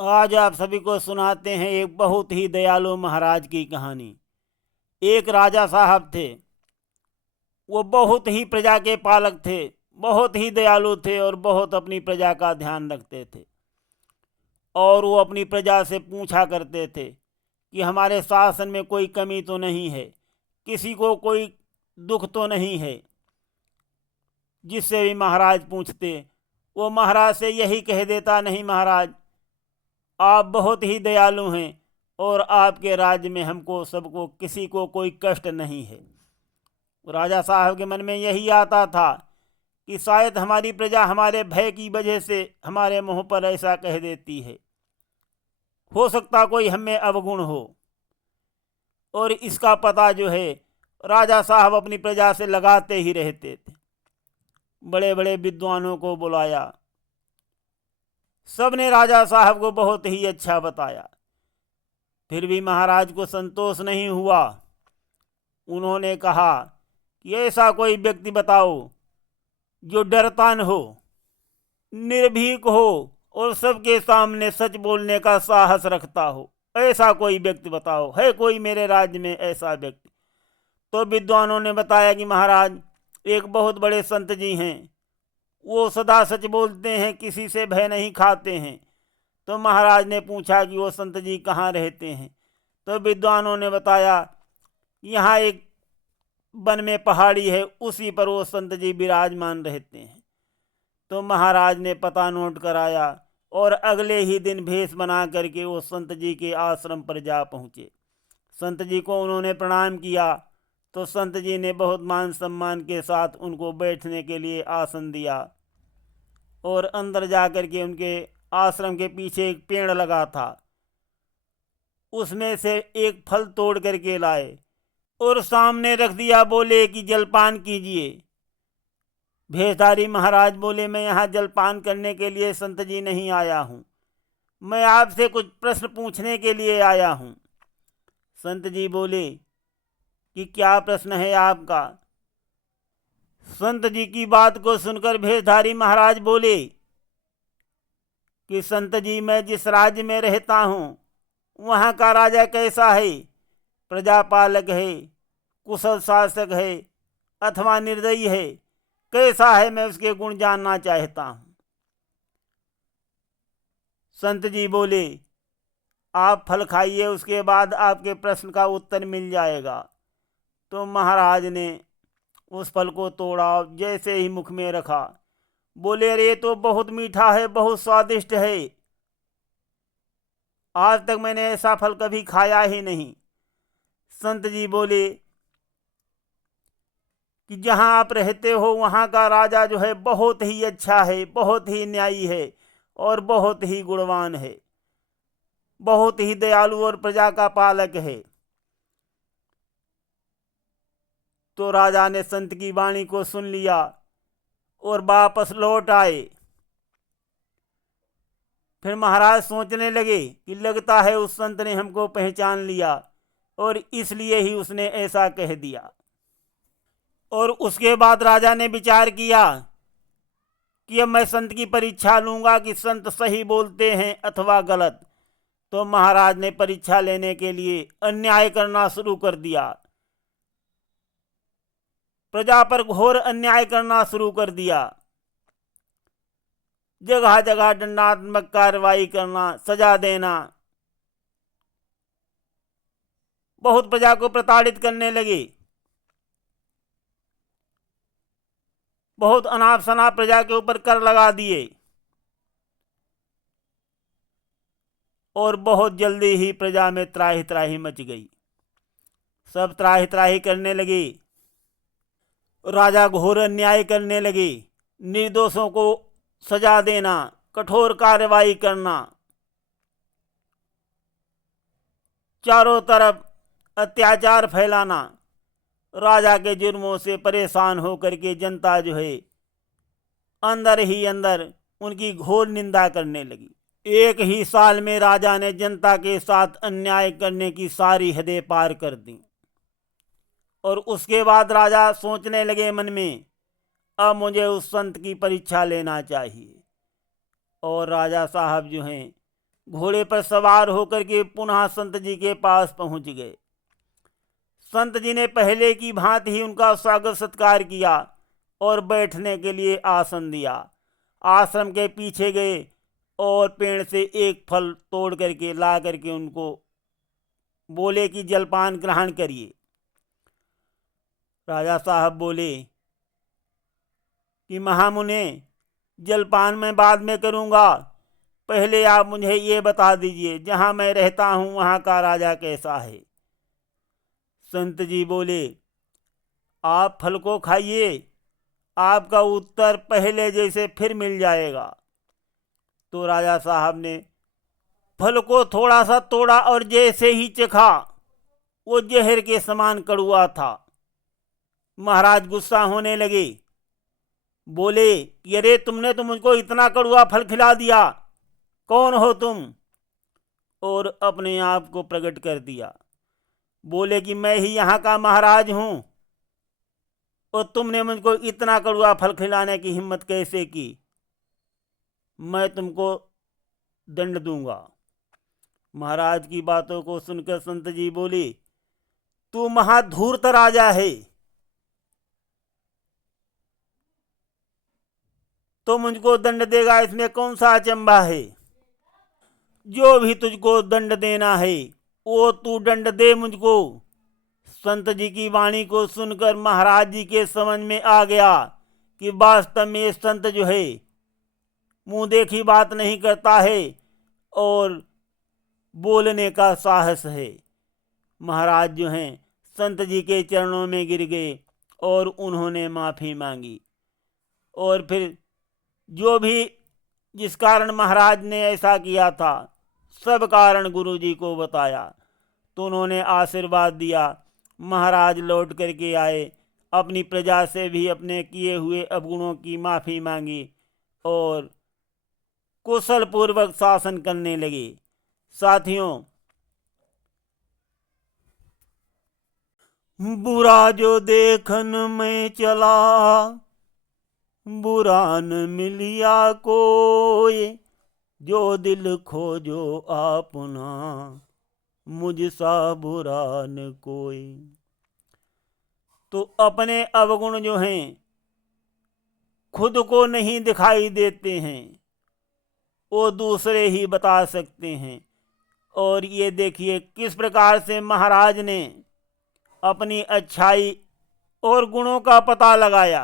आज आप सभी को सुनाते हैं एक बहुत ही दयालु महाराज की कहानी। एक राजा साहब थे। वो बहुत ही प्रजा के पालक थे, बहुत ही दयालु थे और बहुत अपनी प्रजा का ध्यान रखते थे। और वो अपनी प्रजा से पूछा करते थे कि हमारे शासन में कोई कमी तो नहीं है, किसी को कोई दुख तो नहीं है। जिससे भी महाराज पूछते, वो महाराज से यही कह देता, नहीं महाराज, आप बहुत ही दयालु हैं और आपके राज्य में हमको सबको किसी को कोई कष्ट नहीं है। राजा साहब के मन में यही आता था कि शायद हमारी प्रजा हमारे भय की वजह से हमारे मुंह पर ऐसा कह देती है। हो सकता कोई हमें अवगुण हो। और इसका पता जो है राजा साहब अपनी प्रजा से लगाते ही रहते थे। बड़े बड़े विद्वानों को बुलाया, सब ने राजा साहब को बहुत ही अच्छा बताया। फिर भी महाराज को संतोष नहीं हुआ। उन्होंने कहा कि ऐसा कोई व्यक्ति बताओ जो डरता न हो, निर्भीक हो और सबके सामने सच बोलने का साहस रखता हो। ऐसा कोई व्यक्ति बताओ, है कोई मेरे राज्य में ऐसा व्यक्ति? तो विद्वानों ने बताया कि महाराज, एक बहुत बड़े संत जी हैं, वो सदा सच बोलते हैं, किसी से भय नहीं खाते हैं। तो महाराज ने पूछा कि वो संत जी कहाँ रहते हैं? तो विद्वानों ने बताया, यहाँ एक वन में पहाड़ी है, उसी पर वो संत जी विराजमान रहते हैं। तो महाराज ने पता नोट कराया और अगले ही दिन भेष बना करके वो संत जी के आश्रम पर जा पहुँचे। संत जी को उन्होंने प्रणाम किया तो संत जी ने बहुत मान सम्मान के साथ उनको बैठने के लिए आसन दिया और अंदर जा कर के उनके आश्रम के पीछे एक पेड़ लगा था, उसमें से एक फल तोड़ करके लाए और सामने रख दिया। बोले कि जलपान कीजिए। भेषधारी महाराज बोले, मैं यहाँ जलपान करने के लिए संत जी नहीं आया हूँ, मैं आपसे कुछ प्रश्न पूछने के लिए आया हूँ। संत जी बोले कि क्या प्रश्न है आपका? संत जी की बात को सुनकर भेषधारी महाराज बोले कि संत जी, मैं जिस राज्य में रहता हूँ वहाँ का राजा कैसा है? प्रजापालक है, कुशल शासक है अथवा निर्दयी है? कैसा है, मैं उसके गुण जानना चाहता हूँ। संत जी बोले, आप फल खाइए, उसके बाद आपके प्रश्न का उत्तर मिल जाएगा। तो महाराज ने उस फल को तोड़ा, जैसे ही मुख में रखा बोले, अरे ये तो बहुत मीठा है, बहुत स्वादिष्ट है, आज तक मैंने ऐसा फल कभी खाया ही नहीं। संत जी बोले कि जहाँ आप रहते हो वहाँ का राजा जो है बहुत ही अच्छा है, बहुत ही न्यायी है और बहुत ही गुणवान है, बहुत ही दयालु और प्रजा का पालक है। तो राजा ने संत की वाणी को सुन लिया और वापस लौट आए। फिर महाराज सोचने लगे कि लगता है उस संत ने हमको पहचान लिया और इसलिए ही उसने ऐसा कह दिया। और उसके बाद राजा ने विचार किया कि अब मैं संत की परीक्षा लूंगा कि संत सही बोलते हैं अथवा गलत। तो महाराज ने परीक्षा लेने के लिए अन्याय करना शुरू कर दिया, प्रजा पर घोर अन्याय करना शुरू कर दिया। जगह जगह दंडात्मक कार्रवाई करना, सजा देना, बहुत प्रजा को प्रताड़ित करने लगे। बहुत अनाप शनाप प्रजा के ऊपर कर लगा दिए और बहुत जल्दी ही प्रजा में त्राही त्राही मच गई। सब त्राही त्राही करने लगे, राजा घोर अन्याय करने लगे, निर्दोषों को सजा देना, कठोर कार्रवाई करना, चारों तरफ अत्याचार फैलाना। राजा के जुर्मों से परेशान होकर के जनता जो है अंदर ही अंदर उनकी घोर निंदा करने लगी। एक ही साल में राजा ने जनता के साथ अन्याय करने की सारी हदें पार कर दी। और उसके बाद राजा सोचने लगे मन में, अब मुझे उस संत की परीक्षा लेना चाहिए। और राजा साहब जो हैं घोड़े पर सवार होकर के पुनः संत जी के पास पहुंच गए। संत जी ने पहले की भांति ही उनका स्वागत सत्कार किया और बैठने के लिए आसन दिया। आश्रम के पीछे गए और पेड़ से एक फल तोड़ करके ला करके उनको बोले कि जलपान ग्रहण करिए। राजा साहब बोले कि महामुने, जलपान मैं बाद में करूँगा, पहले आप मुझे ये बता दीजिए जहाँ मैं रहता हूँ वहाँ का राजा कैसा है। संत जी बोले, आप फल को खाइए, आपका उत्तर पहले जैसे फिर मिल जाएगा। तो राजा साहब ने फल को थोड़ा सा तोड़ा और जैसे ही चखा वो जहर के समान कड़वा था। महाराज गुस्सा होने लगे, बोले कि अरे तुमने तो मुझको इतना कड़वा फल खिला दिया, कौन हो तुम? और अपने आप को प्रकट कर दिया। बोले कि मैं ही यहाँ का महाराज हूँ और तुमने मुझको इतना कड़वा फल खिलाने की हिम्मत कैसे की? मैं तुमको दंड दूंगा। महाराज की बातों को सुनकर संत जी बोले, तू महाधूर्त राजा है, तो मुझको दंड देगा, इसमें कौन सा अचंभा है? जो भी तुझको दंड देना है वो तू दंड दे मुझको। संत जी की वाणी को सुनकर महाराज जी के समझ में आ गया कि वास्तव में ये संत जो है मुंह देखी बात नहीं करता है और बोलने का साहस है। महाराज जो हैं संत जी के चरणों में गिर गए और उन्होंने माफ़ी मांगी। और फिर जो भी जिस कारण महाराज ने ऐसा किया था सब कारण गुरु जी को बताया, तो उन्होंने आशीर्वाद दिया। महाराज लौट करके आए, अपनी प्रजा से भी अपने किए हुए अवगुणों की माफ़ी मांगी और कुशल पूर्वक शासन करने लगे। साथियों, बुरा जो देखन में चला, बुरा न मिलिया कोई, जो दिल खोजो अपना, मुझसा बुरा न कोई। तो अपने अवगुण जो हैं खुद को नहीं दिखाई देते हैं, वो दूसरे ही बता सकते हैं। और ये देखिए किस प्रकार से महाराज ने अपनी अच्छाई और गुणों का पता लगाया।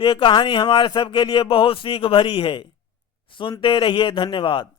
ये कहानी हमारे सबके लिए बहुत सीख भरी है। सुनते रहिए। धन्यवाद।